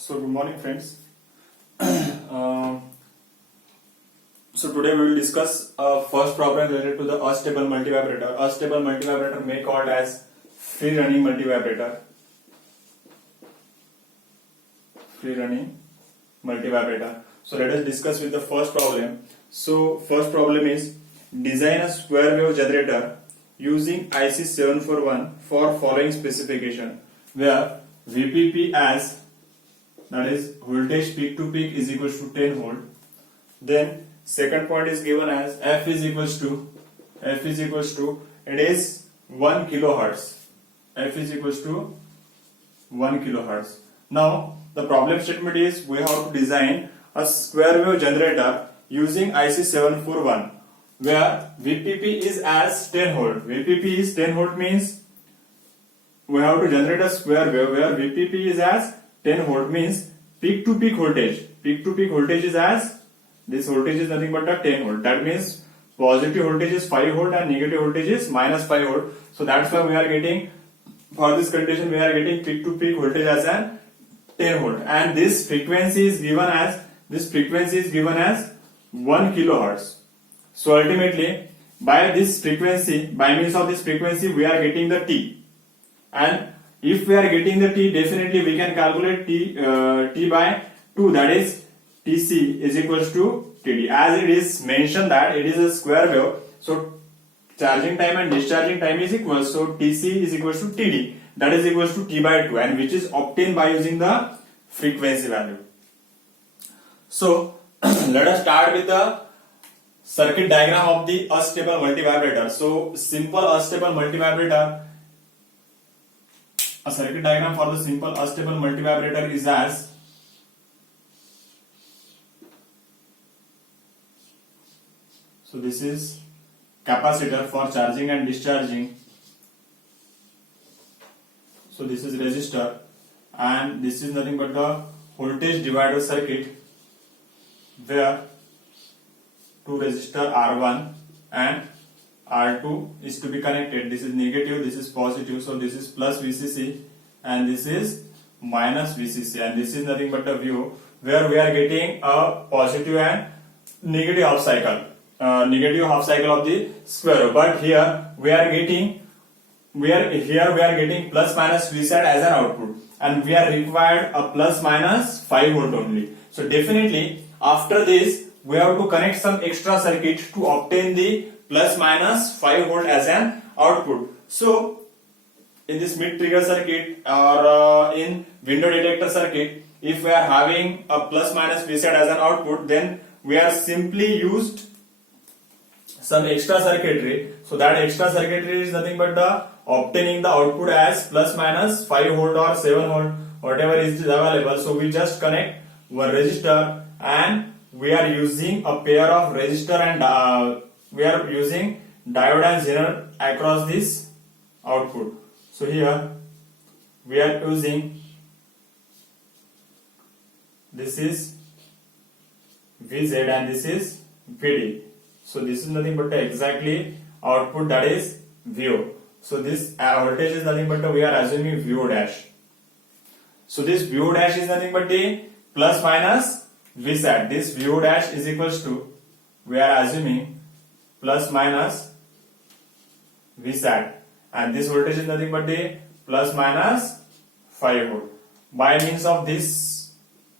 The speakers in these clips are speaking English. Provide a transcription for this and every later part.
So good morning, friends. Uh, so today we will discuss first problem related to the astable multivibrator. Astable multivibrator may called as free running multivibrator. Free running multivibrator. So let us discuss with the first problem. So first problem is design a square wave generator using IC741 for following specification, where VPP as, that is voltage peak to peak, is equals to 10 volt. Then second point is given as F is equals to it is 1 kilohertz. F is equals to 1 kilohertz. Now the problem statement is we have to design a square wave generator using IC741 where VPP is as 10 volt. VPP is 10 volt means we have to generate a square wave where VPP is as 10 volt means peak to peak voltage. Peak to peak voltage is as, this voltage is nothing but a 10 volt. That means positive voltage is 5 volt and negative voltage is minus 5 volt. So that's why we are getting, for this condition we are getting peak to peak voltage as an 10 volt, and this frequency is given as 1 kilohertz. So ultimately by this frequency, by means of this frequency we are getting the T, and if we are getting the T, definitely we can calculate T by 2, that is Tc is equals to Td. As it is mentioned that it is a square wave, so charging time and discharging time is equal, so Tc is equals to Td, that is equals to T by 2, and which is obtained by using the frequency value. So let us start with the circuit diagram of the astable multivibrator. So simple astable multivibrator, a circuit diagram for the simple astable multivibrator is as, so this is capacitor for charging and discharging, so this is resistor, and this is nothing but the voltage divider circuit where two resistor R1 and R2 is to be connected. This is negative, this is positive, so this is plus VCC and this is minus VCC, and this is nothing but a view where we are getting a positive and negative half cycle, of the square wave. But here we are getting plus minus Vsat as an output, and we are required a plus minus 5 volt only. So definitely after this we have to connect some extra circuit to obtain the plus minus 5 volt as an output. So in this mid trigger circuit or in window detector circuit, if we are having a plus minus Vsat as an output, then we are simply used some extra circuitry. So that extra circuitry is nothing but the obtaining the output as plus minus 5 volt or 7 volt, whatever is available. So we just connect one resistor, and we are using a pair of resistor and we are using diode and zener across this output. So here we are using, this is Vz and this is Vd. So this is nothing but exactly output, that is VO. So this voltage is nothing but we are assuming VO dash. So this VO dash is nothing but the plus minus Vsat. This VO dash is equals to, we are assuming plus minus Vsat, and this voltage is nothing but the plus minus 5 volt. By means of this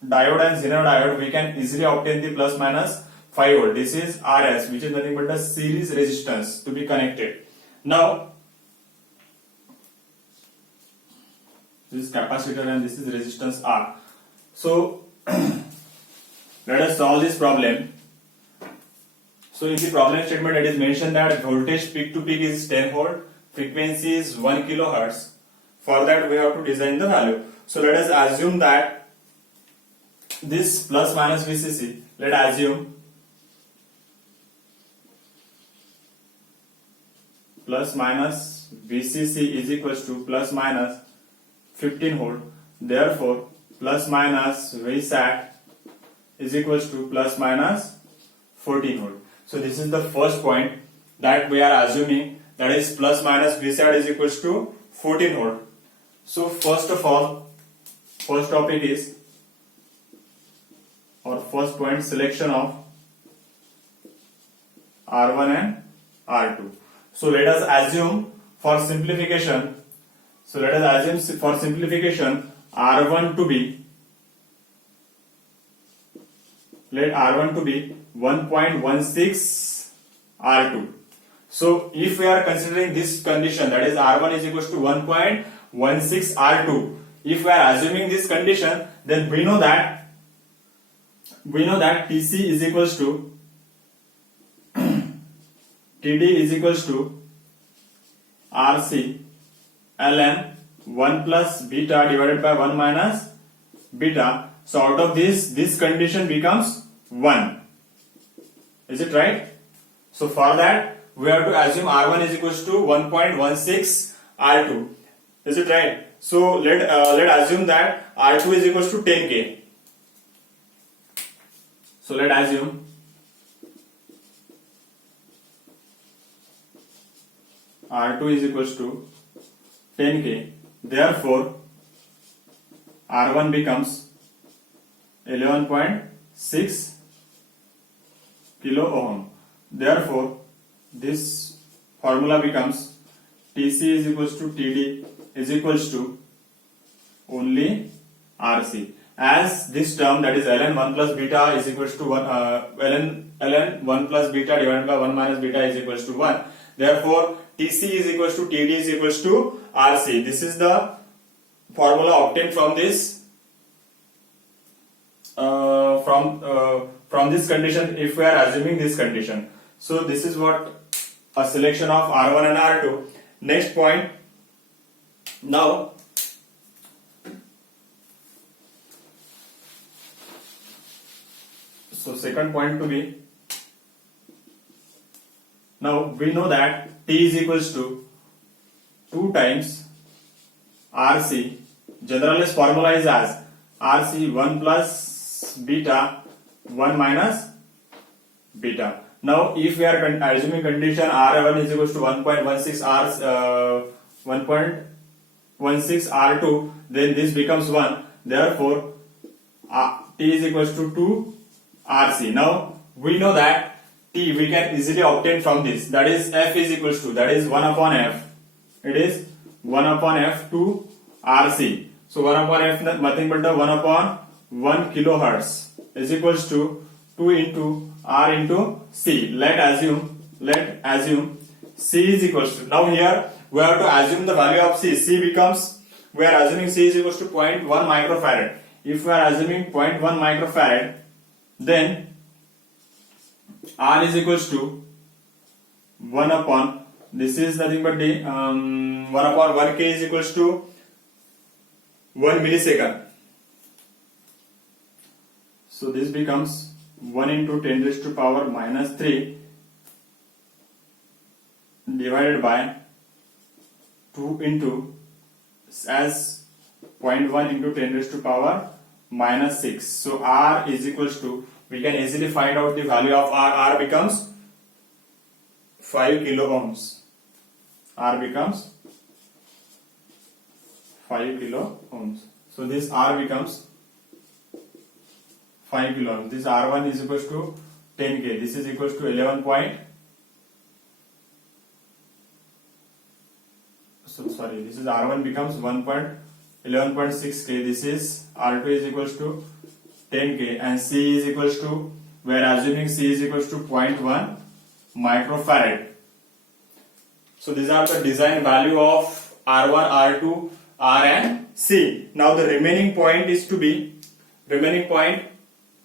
diode and zener diode, we can easily obtain the plus minus 5 volt. This is RS, which is nothing but the series resistance to be connected. Now this is capacitor and this is resistance R. So let us solve this problem. So in the problem statement it is mentioned that voltage peak to peak is 10 volt, frequency is 1 kilohertz. For that we have to design the value. So let us assume that this plus minus VCC, let us assume plus minus VCC is equals to plus minus 15 volt. Therefore plus minus Vsat is equals to plus minus 14 volt. So this is the first point that we are assuming, that is plus minus Vsat is equals to 14 volt. So first of all, first topic is or first point selection of R1 and R2. So let us assume for simplification, R1 to be, let R1 to be 1.16 R2. So if we are considering this condition, that is R1 is equals to 1.16 R2, if we are assuming this condition, then we know that TC is equals to TD is equals to RC ln 1 plus beta divided by 1 minus beta. So out of this condition becomes 1. Is it right? So for that we have to assume R1 is equals to 1.16 R2. Is it right? So let assume that R2 is equals to 10K. So let assume R2 is equals to 10K. Therefore, R1 becomes 11.6 kilo ohm. Therefore, this formula becomes TC is equals to TD is equals to only RC. As this term, that is ln 1 plus beta is equals to 1, ln 1 plus beta divided by 1 minus beta is equals to 1. Therefore, TC is equals to TD is equals to RC. This is the formula obtained from this from this condition if we are assuming this condition. So this is what a selection of R1 and R2. Next point. Now so second point to be, now we know that T is equals to 2 times RC. Generally formula is as RC 1 plus beta 1 minus beta. Now if we are assuming condition R1 is equals to 1.16 R2, then this becomes 1. Therefore T is equals to 2 RC. Now we know that T we can easily obtain from this, that is F is equals to, that is 1 upon F. It is 1 upon F to RC. So 1 upon F nothing but the 1 upon 1 kilohertz is equals to 2 into R into C. Let assume C is equals to, now here we have to assume the value of C. C becomes, we are assuming C is equals to 0.1 microfarad. If we are assuming 0.1 microfarad, then R is equals to 1 upon, this is nothing but the 1 upon 1K is equals to 1 millisecond. So this becomes 1 into 10 raised to power minus 3 divided by 2 into as 0.1 into 10 raised to power minus 6. So R is equals to, we can easily find out the value of R. R becomes 5 kilo ohms. R becomes 5 kilo ohms. So this R becomes 5 kilo ohms. This R1 is equals to 10K. This is equals to 11 point. So sorry, this is R1 becomes 11.6K. This is R2 is equals to 10K and C is equals to, we are assuming C is equals to 0.1 microfarad. So these are the design value of R1, R2, R and C. Now the remaining point is to be, remaining point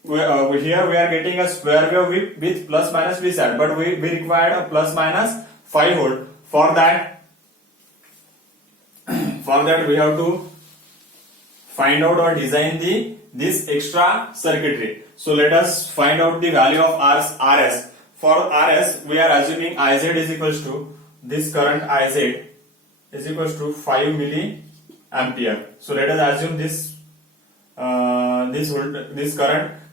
here we are getting a square wave with plus minus Vsat, but we required a plus minus 5 volt. For that we have to find out or design this extra circuitry. So let us find out the value of RS. For RS we are assuming Iz is equals to, this current Iz is equals to 5 milliampere. So let us assume this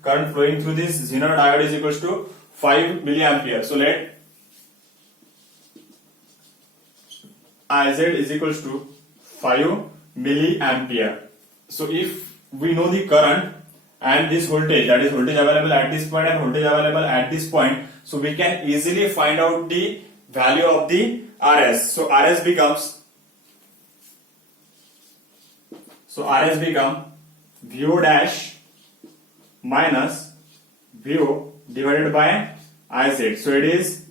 current flowing through this Zener diode is equals to 5 milliampere. So let Iz is equals to 5 milliampere. So if we know the current and this voltage, that is voltage available at this point and voltage available at this point. So we can easily find out the value of the RS. So RS become VO dash minus VO divided by IZ. So it is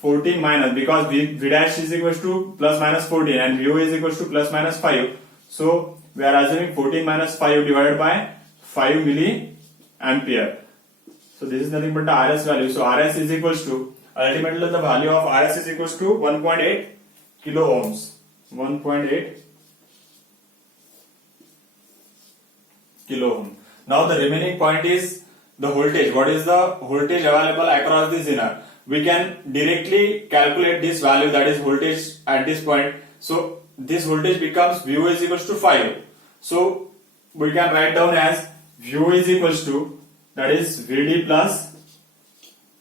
14 minus, because V dash is equals to plus minus 14 and VO is equals to plus minus 5. So we are assuming 14 minus 5 divided by 5 milliampere. So this is nothing but the RS value. So RS is equals to, ultimately the value of RS is equals to 1.8 kilo ohms. 1.8 kilo ohm. Now the remaining point is the voltage. What is the voltage available across the zener? We can directly calculate this value, that is voltage at this point. So this voltage becomes VO is equals to 5. So we can write down as VO is equals to, that is VD plus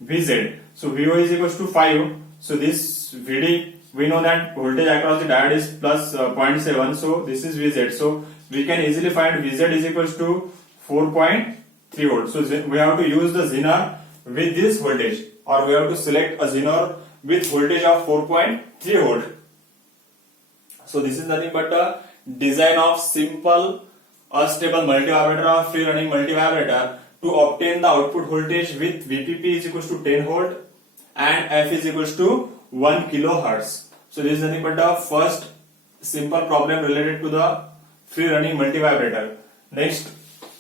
VZ. So VO is equals to 5. So this VD, we know that voltage across the diode is plus 0.7. So this is VZ. So we can easily find VZ is equals to 4.3 volts. So we have to use the zener with this voltage, or we have to select a zener with voltage of 4.3 volt. So this is nothing but a design of simple unstable multivibrator or free running multivibrator to obtain the output voltage with VPP is equals to 10 volt and F is equals to 1 kilohertz. So this is nothing but the first simple problem related to the free running multivibrator. Next,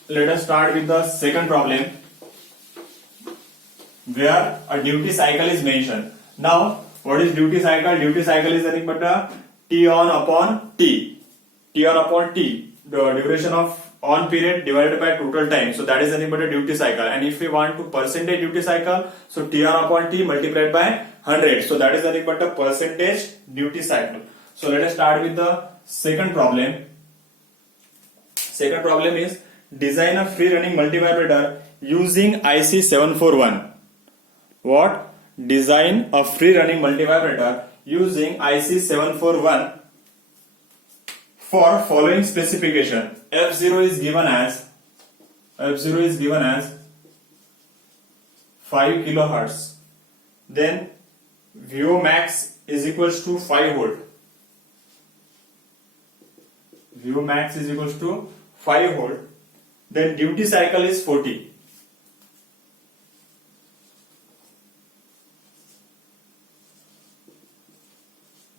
let us start with the second problem, where a duty cycle is mentioned. Now, what is duty cycle? Duty cycle is nothing but a T on upon T. T on upon T, the duration of on period divided by total time. So that is nothing but a duty cycle. And if we want to percentage duty cycle, so T on upon T multiplied by 100. So that is nothing but a percentage duty cycle. So let us start with the second problem. Second problem is design a free running multivibrator using IC741. What? Design a free running multivibrator using IC741 for following specification. F0 is given as 5 kilohertz. Then VO max is equals to 5 volt. VO max is equals to 5 volt. Then duty cycle is 40.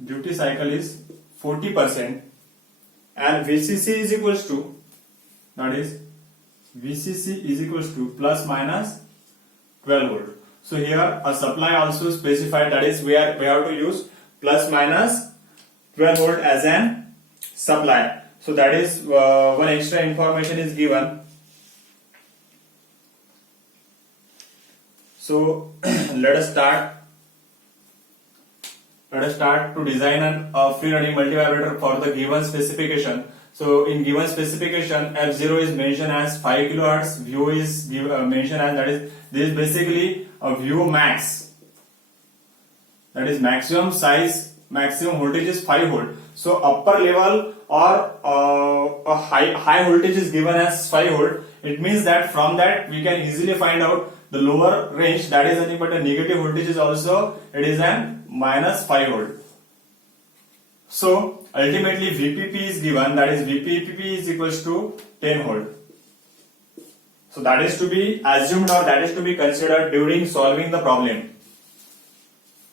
Duty cycle is 40%, and VCC is equals to, that is VCC is equals to plus minus 12 volt. So here a supply also specified, that is we have to use plus minus 12 volt as an supply. So that is one extra information is given. So let us start to design a free running multivibrator for the given specification. So in given specification, F0 is mentioned as 5 kilohertz, VO is mentioned as, that is, this is basically a VO max, that is maximum size, maximum voltage is 5 volt. So upper level or a high voltage is given as 5 volt. It means that from that we can easily find out the lower range, that is nothing but a negative voltage is also, it is an minus 5 volt. So ultimately VPP is given, that is VPP is equals to 10 volt. So that is to be assumed or that is to be considered during solving the problem.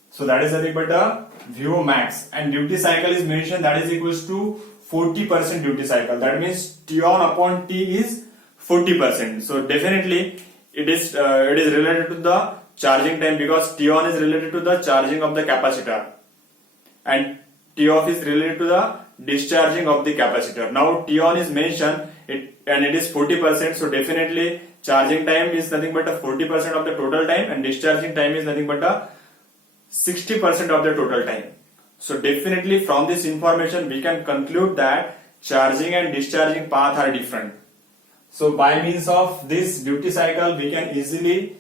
So that is nothing but a VO max, and duty cycle is mentioned, that is equals to 40% duty cycle. That means T on upon T is 40%. So definitely it is related to the charging time, because T on is related to the charging of the capacitor and T off is related to the discharging of the capacitor. Now T on is mentioned and it is 40%. So definitely charging time is nothing but a 40% of the total time, and discharging time is nothing but a 60% of the total time. So definitely from this information we can conclude that charging and discharging path are different. So by means of this duty cycle we can easily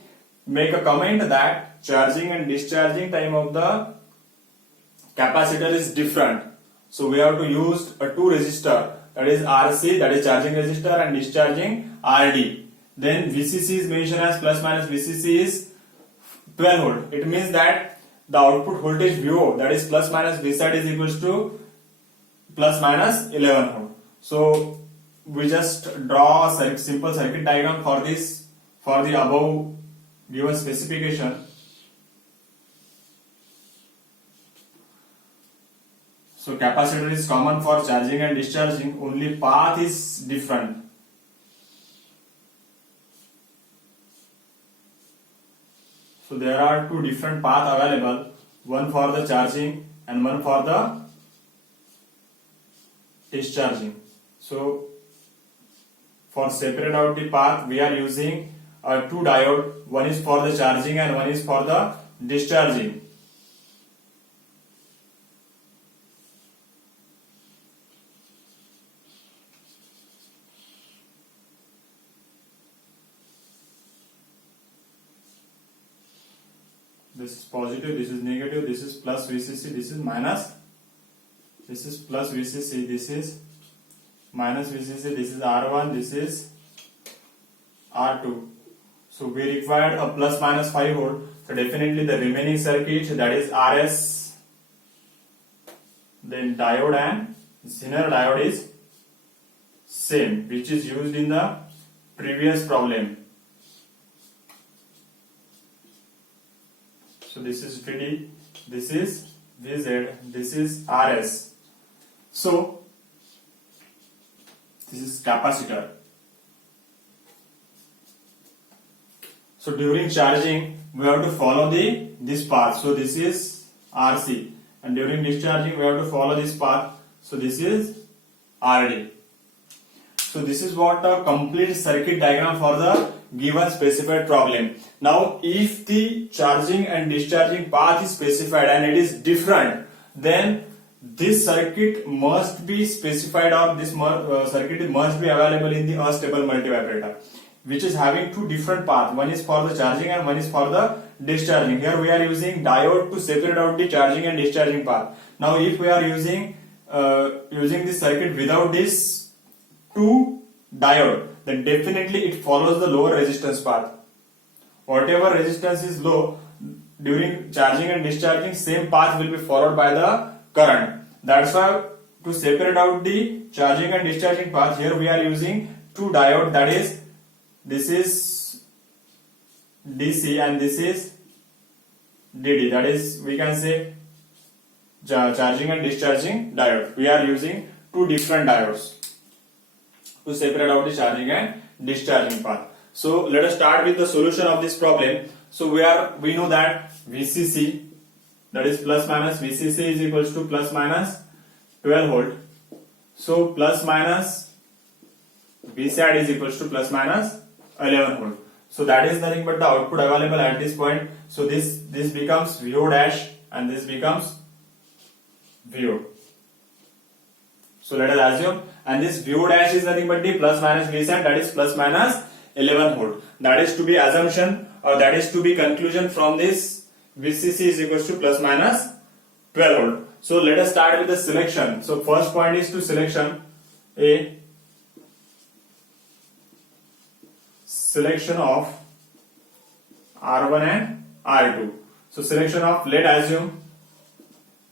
make a comment that charging and discharging time of the capacitor is different. So we have to use a two resistor, that is RC, that is charging resistor, and discharging RD. then VCC is mentioned as plus minus VCC is 12 volt. It means that the output voltage VO, that is plus minus V side, is equals to plus minus 11 volt. So we just draw a simple circuit diagram for this, for the above given specification. So capacitor is common for charging and discharging, only path is different. So there are two different paths available, one for the charging and one for the discharging. So for separate out the path, we are using two diode, one is for the charging and one is for the discharging. This is positive, this is negative, this is plus VCC, this is minus, this is plus VCC, this is minus VCC, this is R1, this is R2. So we required a plus minus 5 volt. So definitely the remaining circuit, that is RS, then diode and Zener diode is same, which is used in the previous problem. So this is VD, this is VZ, this is RS. So this is capacitor. So during charging, we have to follow this path. So this is RC, and during discharging, we have to follow this path. So this is RD. So this is what a complete circuit diagram for the given specified problem. Now, if the charging and discharging path is specified and it is different, then this circuit must be specified, or this circuit must be available in the unstable multivibrator, which is having two different paths. One is for the charging and one is for the discharging. Here we are using diode to separate out the charging and discharging path. Now, if we are using this circuit without this two diode, then definitely it follows the lower resistance path. Whatever resistance is low during charging and discharging, same path will be followed by the current. That's why to separate out the charging and discharging path, here we are using two diode, that is, this is DC and this is DD, that is, we can say charging and discharging diode. We are using two different diodes to separate out the charging and discharging path. So let us start with the solution of this problem. So we know that VCC, that is plus minus VCC, is equals to plus minus 12 volt. So plus minus V side is equals to plus minus 11 volt. So that is nothing but the output available at this point. So this becomes VO dash and this becomes VO. So let us assume, and this VO dash is nothing but the plus minus V side, that is plus minus 11 volt. That is to be assumption, or that is to be conclusion from this VCC is equals to plus minus 12 volt. So let us start with the selection. So first point is to selection A. Selection of R1 and R2. So selection of, let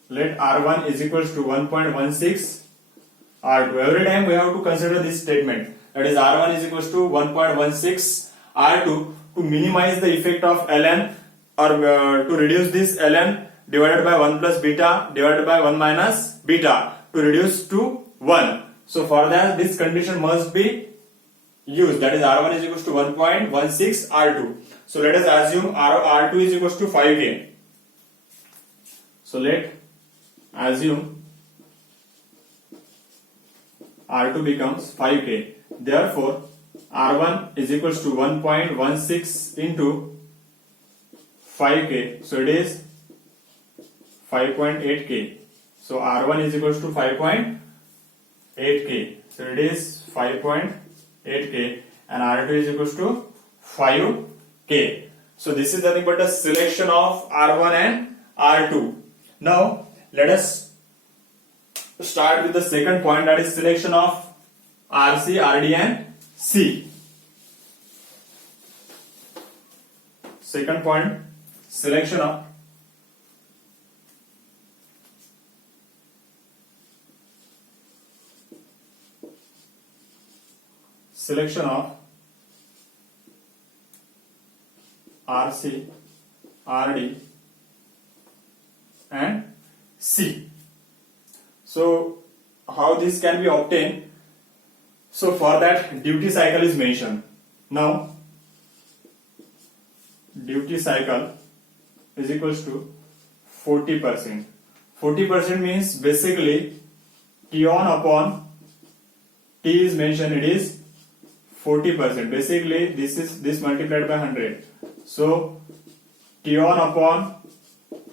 R1 is equals to 1.16 R2. Every time we have to consider this statement, that is R1 is equals to 1.16 R2, to minimize the effect of ln, or to reduce this ln divided by 1 plus beta divided by 1 minus beta to reduce to 1. So for that, this condition must be used, that is R1 is equals to 1.16 R2. So let us assume R2 is equals to 5K. So let assume R2 becomes 5K. Therefore, R1 is equals to 1.16 into 5K. So it is 5.8K. So R1 is equals to 5.8K. So it is 5.8K and R2 is equals to 5K. So this is nothing but a selection of R1 and R2. Now let us start with the second point, that is selection of RC, RD and C. Second point, selection of RC, RD and C. So how this can be obtained? So for that, duty cycle is mentioned. Now duty cycle is equals to 40%. 40% means basically T on upon T is mentioned, it is 40%. Basically this multiplied by 100. So T on upon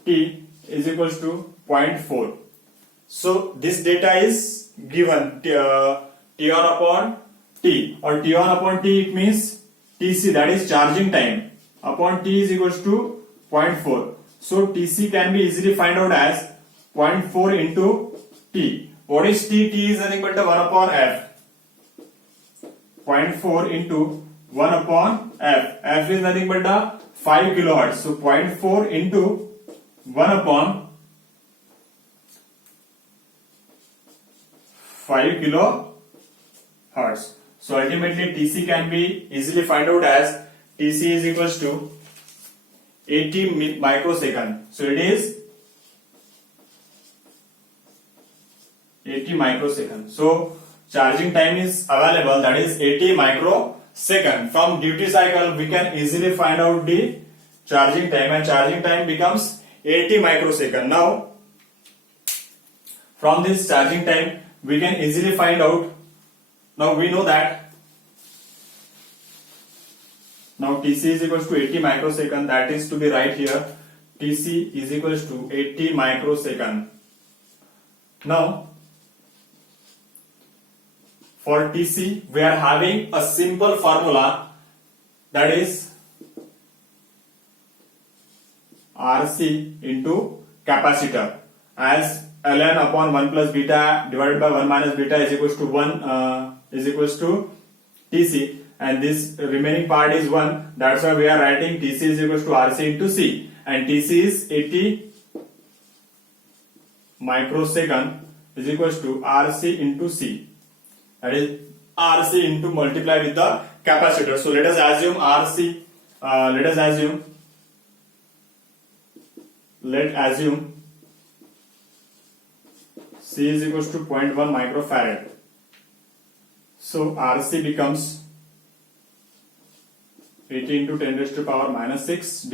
T is equals to 0.4. So this data is given T on upon T, or T on upon T, it means TC, that is charging time, upon T is equals to 0.4. So TC can be easily find out as 0.4 into T. What is T? T is nothing but the 1 upon F. 0.4 into 1 upon F. F is nothing but the 5 kilohertz. So 0.4 into 1 upon 5 kilohertz. So ultimately TC can be easily find out as TC is equals to 80 microsecond. So it is 80 microsecond. So charging time is available, that is 80 microsecond. From duty cycle we can easily find out the charging time, and charging time becomes 80 microsecond. Now from this charging time we can easily find out, now we know that now TC is equals to 80 microsecond, that is to be right here, TC is equals to 80 microsecond. Now for TC we are having a simple formula, that is RC into capacitor, as ln upon 1 plus beta divided by 1 minus beta is equals to 1 is equals to TC, and this remaining part is 1. That's why we are writing TC is equals to RC into C, and TC is 80 microsecond is equals to RC into C, that is RC into multiply with the capacitor. So let us assume RC, let assume C is equals to 0.1 microfarad. So RC becomes 80 into 10 raised to power minus 6